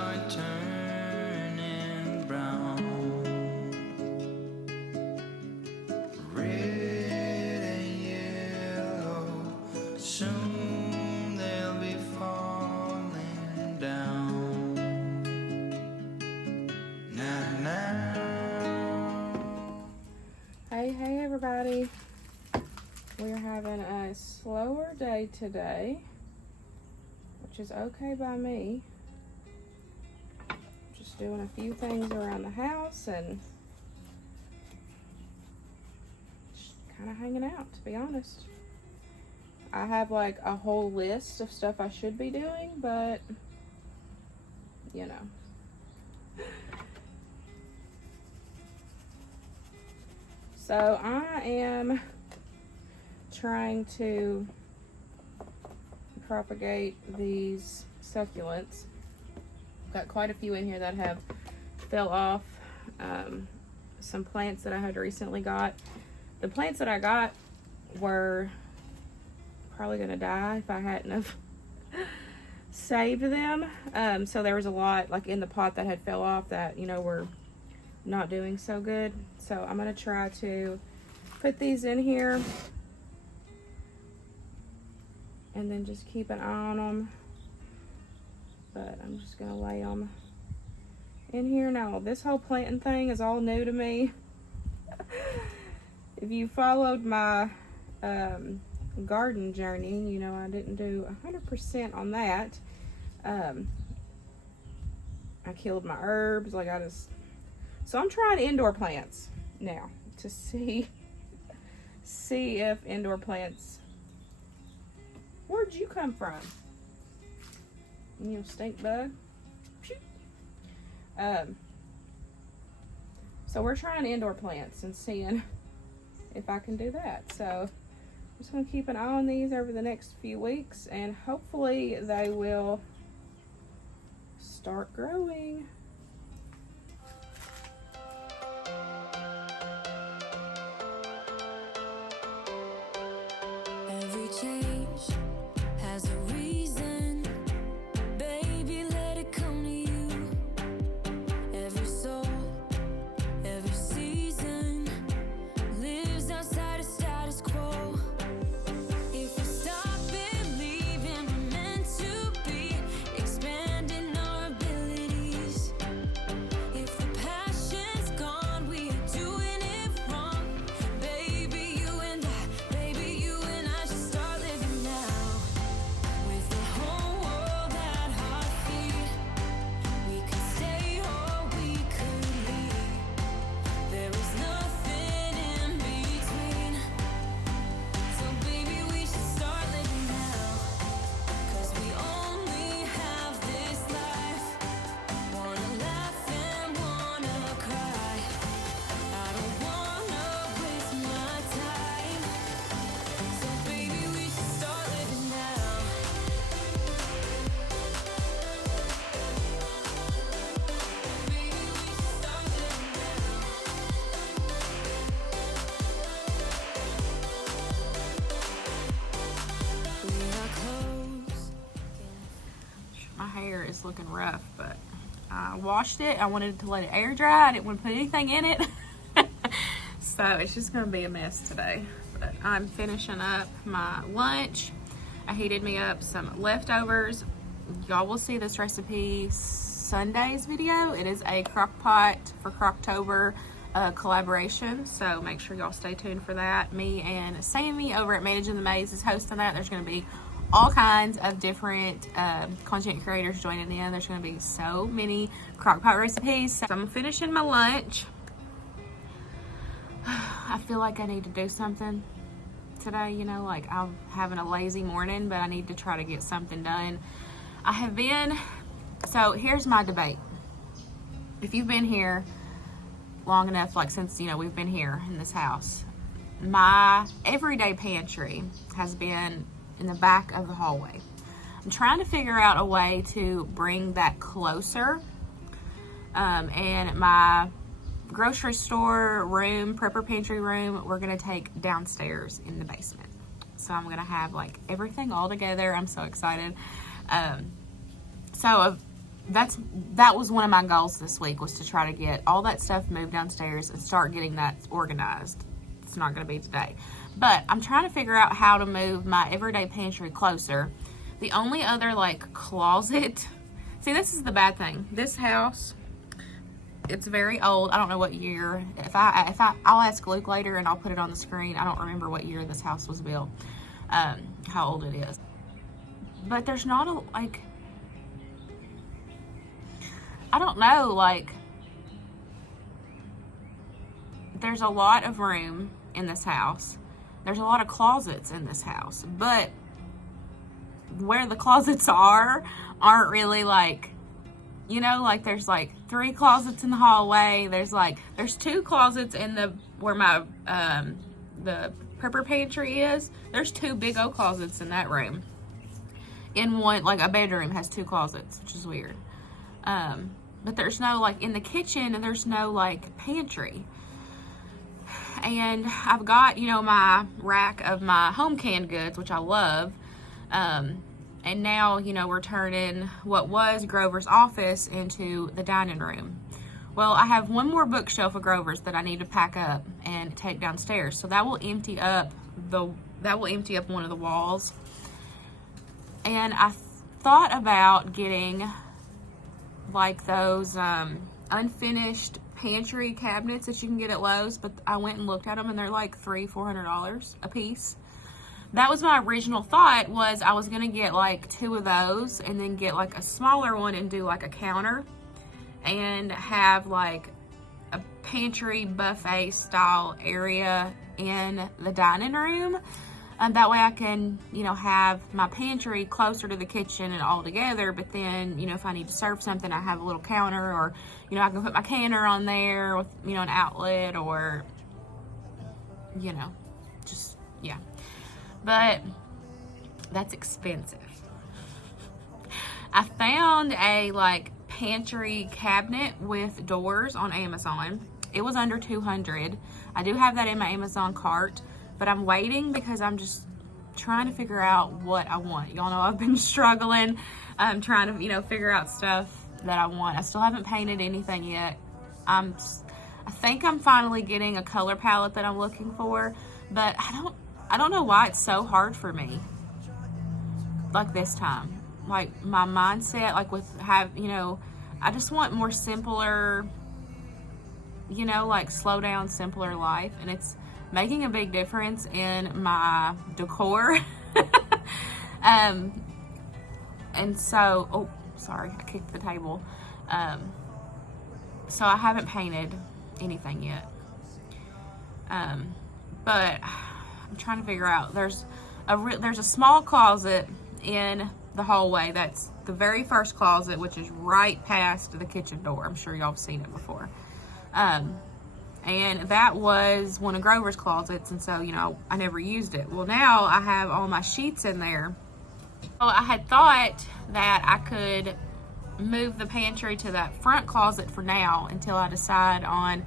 start turning brown. Red and yellow, soon they'll be falling down. Now. Hey everybody. We're having a slower day today, which is okay by me. Just doing a few things around the house and just kind of hanging out, to be honest. I have like a whole list of stuff I should be doing, but you know. So I am trying to propagate these succulents. Got quite a few in here that have fell off. Some plants that I had recently got. The plants that I got were probably gonna die if I hadn't have saved them. So there was a lot like in the pot that had fell off that, you know, were not doing so good. So I'm gonna try to put these in here and then just keep an eye on them. But I'm just gonna lay them in here now. This whole planting thing is all new to me. If you followed my garden journey, you know I didn't do 100% on that. I killed my herbs, like so I'm trying indoor plants now to see if indoor plants. Where'd you come from? You stink bug. So we're trying indoor plants and seeing if I can do that. So I'm just gonna keep an eye on these over the next few weeks, and hopefully they will start growing. Every change has a reason, baby, let it come to you. Every soul, every season lives outside of status quo. If we stop believing we're meant to be, expanding our abilities. If the passion's gone, we are doing it wrong. Baby, you and I should start living now. With the whole world at our feet, we could stay or we could leave. There is nothing in between. So baby, we should start living now. 'Cause we only have this life. Wanna laugh and wanna cry. I don't wanna waste my time. So baby, we should start living now. Baby, we should start living now. We are close. My hair is looking rough, but I washed it. I wanted to let it air dry. I didn't want to put anything in it. So it's just going to be a mess today. But I'm finishing up my lunch. I heated me up some leftovers. Y'all will see this recipe Sunday's video. It is a crock pot for Crocktober collaboration. So make sure y'all stay tuned for that. Me and Sammy over at Managing the Maze is hosting that. There's going to be all kinds of different content creators joining in. There's going to be so many crock pot recipes. So I'm finishing my lunch. I feel like I need to do something today, you know, like I'm having a lazy morning, but I need to try to get something done. I have been, so here's my debate. If you've been here long enough, like since, you know, we've been here in this house, my everyday pantry has been in the back of the hallway. I'm trying to figure out a way to bring that closer. And my grocery store room, prepper pantry room, we're gonna take downstairs in the basement. So I'm gonna have like everything all together. I'm so excited. So that was one of my goals this week, was to try to get all that stuff moved downstairs and start getting that organized. It's not going to be today, but I'm trying to figure out how to move my everyday pantry closer. The only other like closet, see, this is the bad thing. This house, it's very old. I don't know what year. I'll ask Luke later and I'll put it on the screen. I don't remember what year this house was built, how old it is. But there's not a, like, I don't know, like, there's a lot of room in this house. There's a lot of closets in this house, but where the closets aren't really like, you know, like there's like 3 closets in the hallway. There's 2 closets in where my the prepper pantry is. There's 2 big old closets in that room. In one, like a bedroom has 2 closets, which is weird. But there's no, like, in the kitchen, and there's no like pantry. And I've got, you know, my rack of my home canned goods, which I love. And now, you know, we're turning what was Grover's office into the dining room. Well, I have one more bookshelf of Grover's that I need to pack up and take downstairs. So that will empty up one of the walls. And I thought about getting like those unfinished pantry cabinets that you can get at Lowe's, but I went and looked at them and they're like $300-$400 a piece. That was my original thought, was I was gonna get like 2 of those and then get like a smaller one and do like a counter and have like a pantry buffet style area in the dining room. And that way I can, you know, have my pantry closer to the kitchen and all together. But then, you know, if I need to serve something, I have a little counter, or, you know, I can put my canner on there with, you know, an outlet, or, you know, just, yeah. But that's expensive. I found a like pantry cabinet with doors on Amazon. It was under $200. I do have that in my Amazon cart, but I'm waiting because I'm just trying to figure out what I want. Y'all know I've been struggling. I'm trying to, you know, figure out stuff that I want. I still haven't painted anything yet. I think I'm finally getting a color palette that I'm looking for, but I don't know why it's so hard for me. Like this time, like my mindset, like you know, I just want more simpler, you know, like slow down, simpler life, and it's making a big difference in my decor. And so, oh, sorry, I kicked the table. So I haven't painted anything yet. But I'm trying to figure out, there's a small closet in the hallway. That's the very first closet, which is right past the kitchen door. I'm sure y'all have seen it before. And that was one of Grover's closets, and so, you know, I never used it. Well, now I have all my sheets in there. Well, I had thought that I could move the pantry to that front closet for now until I decide on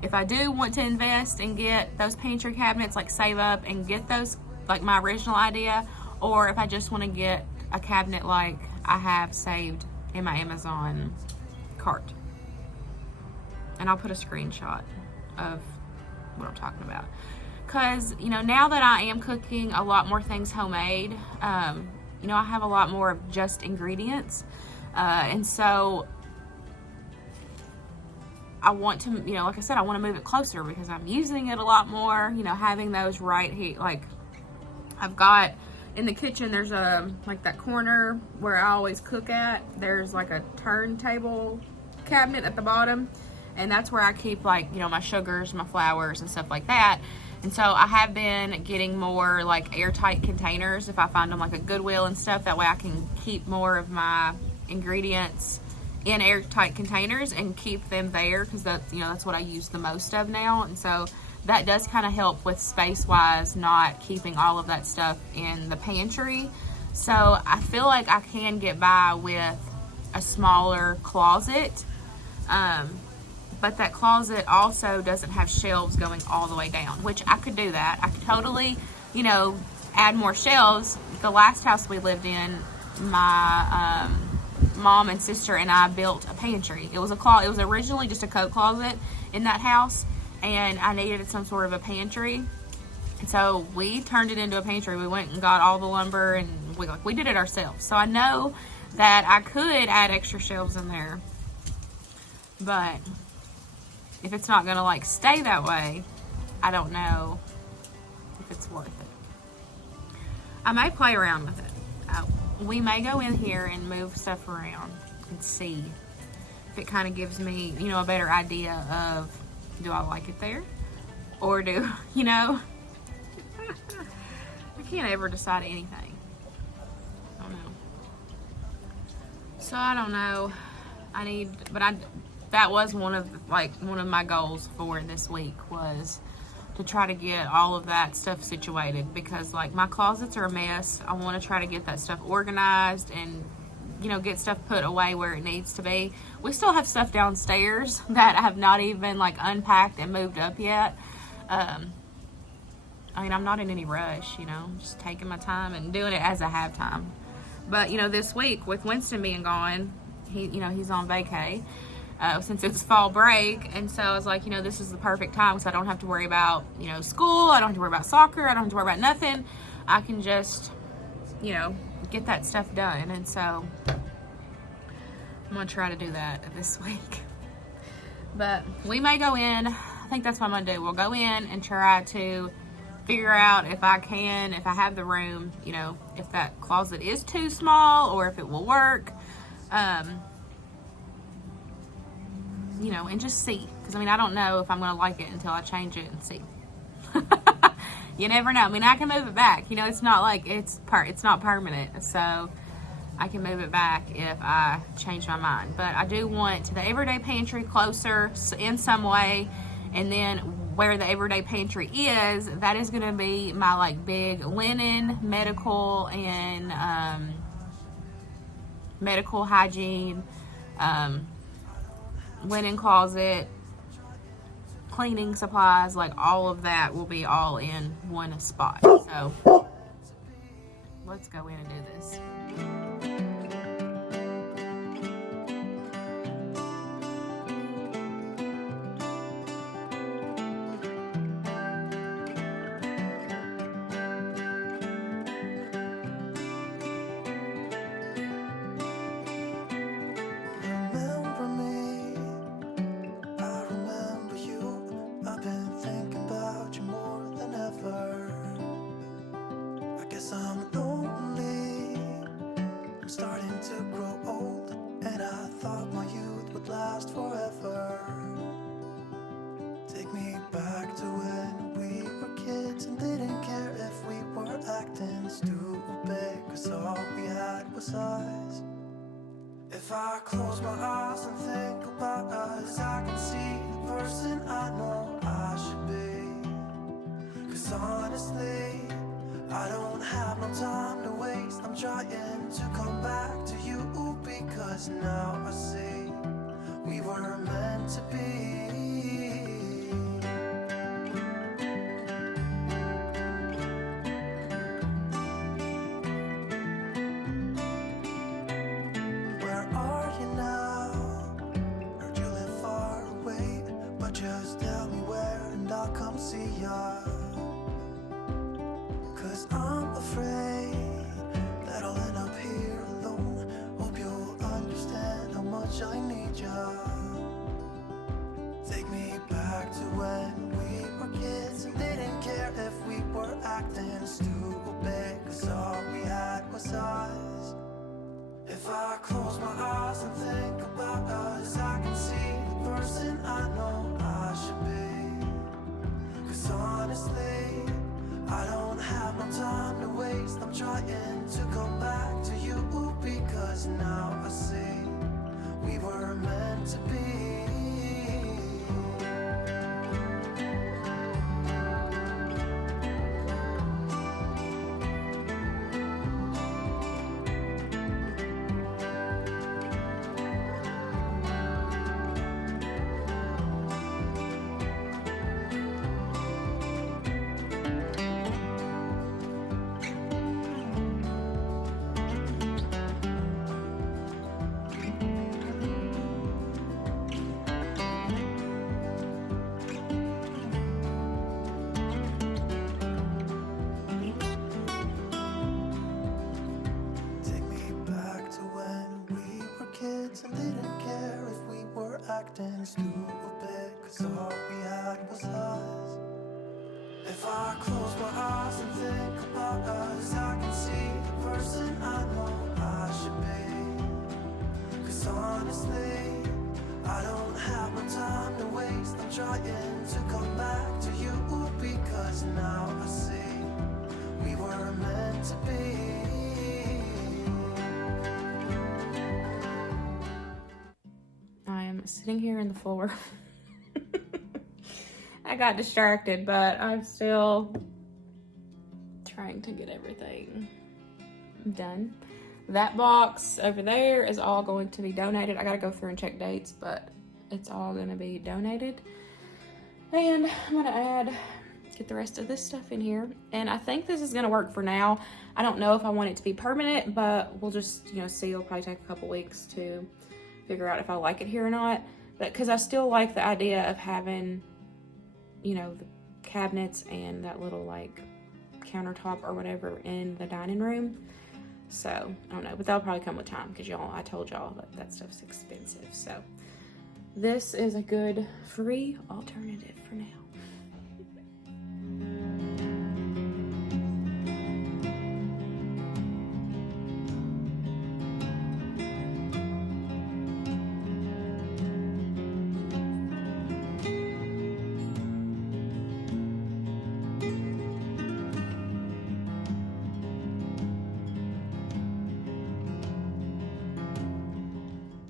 if I do want to invest and get those pantry cabinets, like save up and get those, like my original idea, or if I just want to get a cabinet like I have saved in my Amazon cart. And I'll put a screenshot of what I'm talking about, because, you know, now that I am cooking a lot more things homemade, you know, I have a lot more of just ingredients, and so I want to, you know, like I said, I want to move it closer because I'm using it a lot more, you know, having those right here. Like, I've got in the kitchen, there's like that corner where I always cook at, there's like a turntable cabinet at the bottom, and that's where I keep, like, you know, my sugars, my flours, and stuff like that. And so I have been getting more like airtight containers if I find them like a Goodwill and stuff. That way I can keep more of my ingredients in airtight containers and keep them there, because that's, you know, that's what I use the most of now. And so that does kind of help with space wise, not keeping all of that stuff in the pantry. So I feel like I can get by with a smaller closet. But that closet also doesn't have shelves going all the way down, which I could do that. I could totally, you know, add more shelves. The last house we lived in, my mom and sister and I built a pantry. It was it was originally just a coat closet in that house, and I needed some sort of a pantry. And so we turned it into a pantry. We went and got all the lumber, and we did it ourselves. So I know that I could add extra shelves in there, but if it's not gonna like stay that way, I don't know if it's worth it. I may play around with it. We may go in here and move stuff around and see if it kind of gives me, you know, a better idea of, do I like it there? Or do, you know, I can't ever decide anything. I don't know. So I don't know. That was one of my goals for this week, was to try to get all of that stuff situated, because like my closets are a mess. I want to try to get that stuff organized and, you know, get stuff put away where it needs to be. We still have stuff downstairs that I have not even like unpacked and moved up yet. I mean, I'm not in any rush, you know, I'm just taking my time and doing it as I have time. But, you know, this week with Winston being gone, he's on vacay. Since it's fall break, and so I was like, you know, this is the perfect time, so I don't have to worry about, you know, school, I don't have to worry about soccer, I don't have to worry about nothing. I can just, you know, get that stuff done. And so I'm gonna try to do that this week. But we may go in, I think that's what I'm gonna do. We'll go in and try to figure out if I have the room, you know, if that closet is too small or if it will work. You know, and just see, because I mean, I don't know if I'm going to like it until I change it and see. You never know. I mean, I can move it back, you know, it's not like it's not permanent, so I can move it back if I change my mind. But I do want the everyday pantry closer in some way, and then where the everyday pantry is, that is going to be my like big linen, medical, and medical hygiene, linen closet, cleaning supplies, like all of that will be all in one spot. So let's go in and do this. Remember me, I remember you. I've been thinking about you more than ever. I guess I'm lonely, I'm starting to grow old, and I thought my youth would last forever. Take me back to when we were kids and didn't care if we were acting stupid, 'cause all we had was us. If I close my eyes and think about us, I can see the person I know I should be. 'Cause honestly, I don't have no time to waste. I'm trying to come back to you, because now I see we were meant to be. Where are you now? Heard you live far away, but just tell me where and I'll come see ya. 'Cause I'm afraid that I'll end up here alone. Hope you'll understand how much I need ya. Take me back to when we were kids and didn't care if we were acting stupid, 'cause all we had was us. If I close my eyes and think about us, I can see the person I know I should be. 'Cause honestly, I don't have no time to waste. I'm trying to come back to you, because now I see we were meant to be. stupid, 'cause all we had was us. If I close my eyes and think about us, I can see the person I know I should be. 'Cause honestly, I don't have no time to waste. I'm trying to come back to you, because now I see we were meant to be. I am sitting here on the floor. I got distracted, but I'm still trying to get everything done. That box over there is all going to be donated. I gotta go through and check dates, but it's all gonna be donated. And I'm gonna get the rest of this stuff in here. And I think this is gonna work for now. I don't know if I want it to be permanent, but we'll just, see. It'll probably take a couple weeks to figure out if I like it here or not. But because I still like the idea of having, the cabinets and that little like countertop or whatever in the dining room. So I don't know, but that'll probably come with time, because I told y'all that stuff's expensive. So this is a good free alternative for now.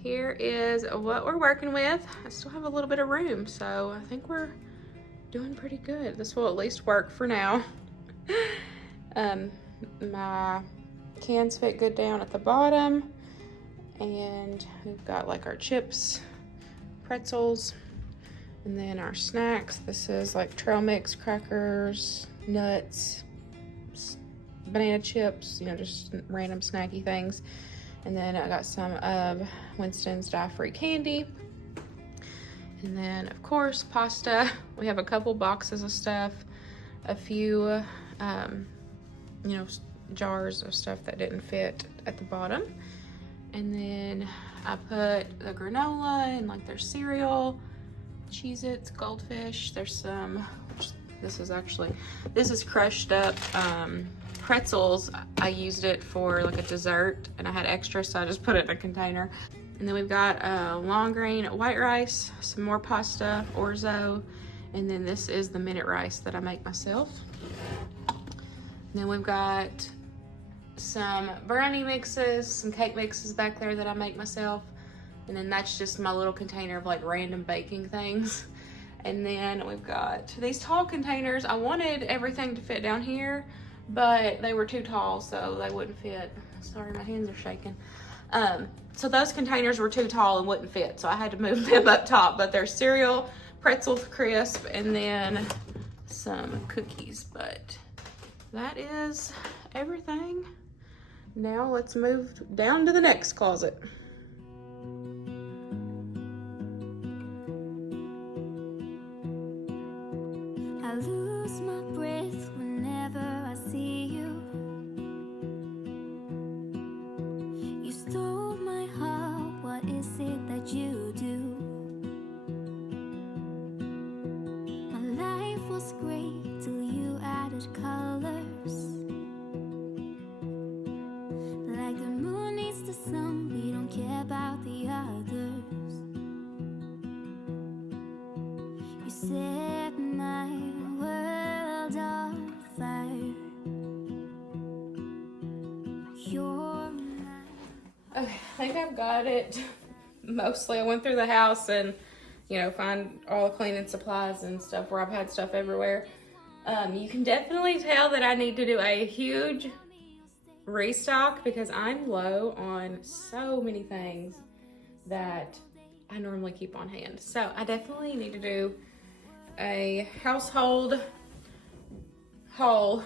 Here is what we're working with. I still have a little bit of room, so I think we're doing pretty good. This will at least work for now. My cans fit good down at the bottom, and we've got like our chips, pretzels, and then our snacks. This is like trail mix, crackers, nuts, banana chips, just random snacky things. And then I got some of Winston's dye-free candy. And then, of course, pasta. We have a couple boxes of stuff, a few, jars of stuff that didn't fit at the bottom. And then I put the granola and like their cereal, Cheez-Its, Goldfish. There's some, this is crushed up pretzels. I used it for like a dessert and I had extra, so I just put it in a container. And then we've got long grain white rice, some more pasta, orzo, and then this is the minute rice that I make myself. And then we've got some brownie mixes, some cake mixes back there that I make myself. And then that's just my little container of like random baking things. And then we've got these tall containers. I wanted everything to fit down here, but they were too tall, so they wouldn't fit. Sorry, my hands are shaking. So those containers were too tall and wouldn't fit, so I had to move them up top. But there's cereal, pretzels crisp, and then some cookies. But that is everything. Now let's move down to the next closet. I lose my breath whenever I see you. You stole my heart, what is it that you do? My life was great till you added colors. Like the moon needs the sun, we don't care about the others. You set my world on fire. You're my... Okay, I think I've got it mostly. I went through the house and, find all the cleaning supplies and stuff where I've had stuff everywhere. You can definitely tell that I need to do a huge restock because I'm low on so many things that I normally keep on hand. So I definitely need to do a household haul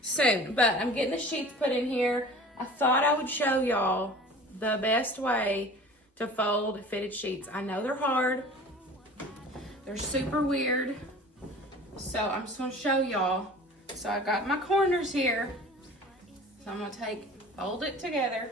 soon. But I'm getting the sheets put in here. I thought I would show y'all the best way to fold fitted sheets. I know they're hard. They're super weird. So I'm just gonna show y'all. So I got my corners here. So I'm gonna fold it together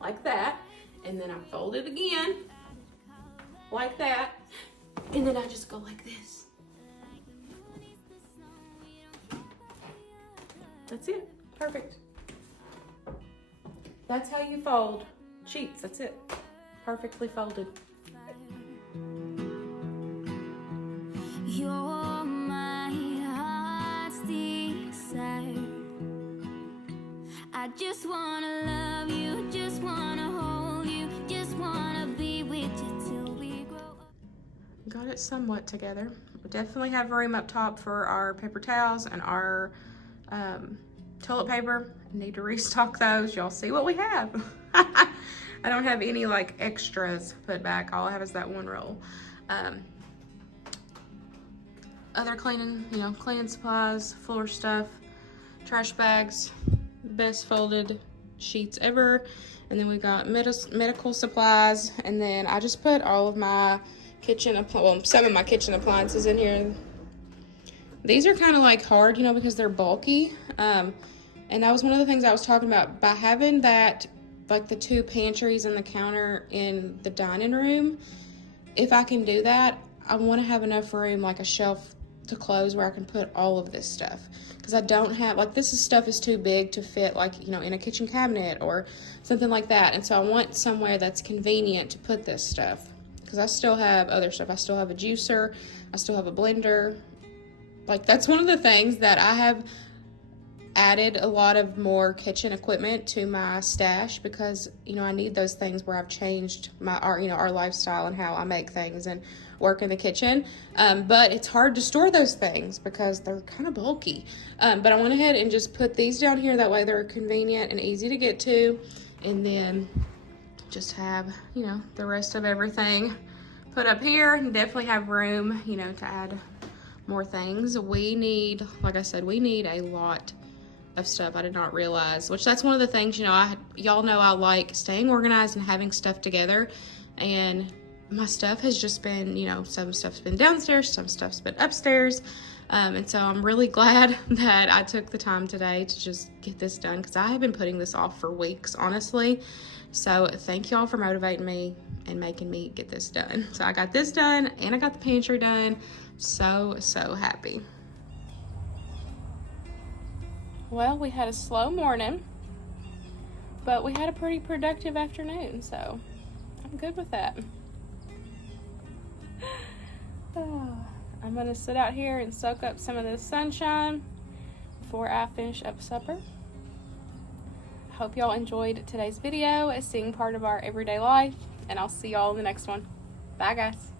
like that. and then I fold it again, like that, and then I just go like this. That's it. Perfect. That's how you fold sheets. That's it. Perfectly folded. You're my heart's desire. I just wanna love you, just wanna hold you, just wanna be with you till we grow up. Got it somewhat together. We definitely have room up top for our paper towels and our toilet paper. Need to restock those. Y'all see what we have. I don't have any like extras put back. All I have is that one roll. Other cleaning, you know, cleaning supplies, floor stuff, trash bags, best folded sheets ever. And then we got medical supplies. And then I just put all of my some of my kitchen appliances in here. These are kind of like hard, you know, because they're bulky. And that was one of the things I was talking about. By having that, like the 2 pantries and the counter in the dining room, if I can do that, I want to have enough room, like a shelf to close where I can put all of this stuff. Because I don't have, like, stuff is too big to fit, like, you know, in a kitchen cabinet or something like that. And so I want somewhere that's convenient to put this stuff. Because I still have other stuff. I still have a juicer. I still have a blender. Like, that's one of the things that I have added a lot of more kitchen equipment to my stash, because, you know, I need those things where I've changed our lifestyle and how I make things and work in the kitchen. But it's hard to store those things because they're kind of bulky. But I went ahead and just put these down here. That way they're convenient and easy to get to. And then just have, you know, the rest of everything put up here, and definitely have room, you know, to add more things. We need, like I said, we need a lot of stuff. I did not realize, which that's one of the things, you know, y'all know I like staying organized and having stuff together, and my stuff has just been, you know, some stuff's been downstairs, some stuff's been upstairs, and so I'm really glad that I took the time today to just get this done, because I have been putting this off for weeks, honestly. So thank y'all for motivating me and making me get this done. So I got this done and I got the pantry done. So happy. Well, we had a slow morning, but we had a pretty productive afternoon, so I'm good with that. I'm gonna sit out here and soak up some of this sunshine before I finish up supper. Hope y'all enjoyed today's video, seeing part of our everyday life, and I'll see y'all in the next one. Bye, guys.